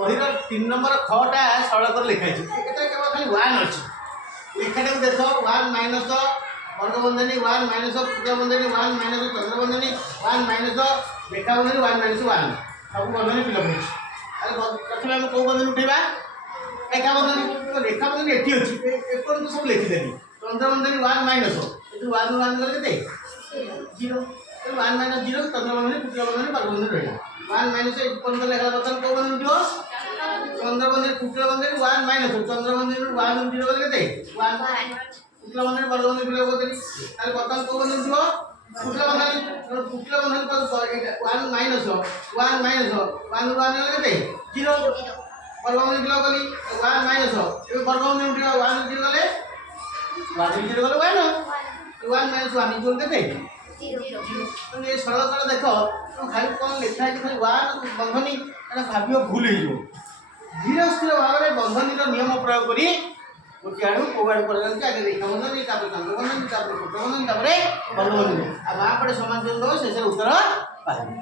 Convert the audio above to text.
বহির 3 নম্বর খটা সড়ক লেখাইছে এটা কেবল খালি 1 আছে লেখাটা দেখো 1 মাইনাস বর্গবন্ধনী 1 মাইনাস ক্ষুদ্রবন্ধনী 1 মাইনাস চন্দ্রবন্ধনী 1 মাইনাস রেখাবন্ধনী 1 মাইনাস 1 সব বন্ধনী ফিল হচ্ছে তাহলে প্রথমে আমি কেউ বন্ধনী উঠাইবা রেখাবন্ধনী রেখাবন্ধনী এটি আছে এপর্যন্ত সব লিখিদেবি চন্দ্রবন্ধনী 1 মাইনাস এটু 1 1 গলে কেতে 0 1 মাইনাস 0 চন্দ্রবন্ধনী ক্ষুদ্রবন্ধনী বর্গবন্ধনী রইলা 1 মাইনাস এপর্যন্ত লেখা বর্তমান কেউ বন্ধনী উঠিব চন্দ্রবন্ধনী ক্ষুদ্রবন্ধনী 1 মাইনাস চন্দ্রবন্ধনী 1 0 গলে কেতে 1 ক্ষুদ্রবন্ধনী বর্গবন্ধনী ফিল করতেছি তাহলে বর্তমান কেউ বন্ধনী উঠিব ক্ষুদ্রবন্ধনী পদ 1 মাইনাস 1 গলে কেতে 0 বর্গমূল ফিল করি 1 মাইনাস এবার বর্গমূল উঠিব 1 0 গলে 1 0 গলে 1 মাইনাস 1 ইকুয়াল কেতে 0 তুমি এই সরল করে দেখো খালি কোন লেখা আছে খালি 1 বন্ধনী এটা ভাবিও ভুল হইব ধীরে স্থির ভাবে বন্ধনীর নিয়ম প্রয়োগ করি গোটি আড়ু কোবাড় করে যাচ্ছে আগে রেখা বন্ধনী তারপরে চন্দ্রবন্ধনী তারপরে ক্ষুদ্রবন্ধনী তারপরে বর্গবন্ধনী আর বাঁ পড়ে সমান চিহ্ন শেষের উত্তর পাইবে।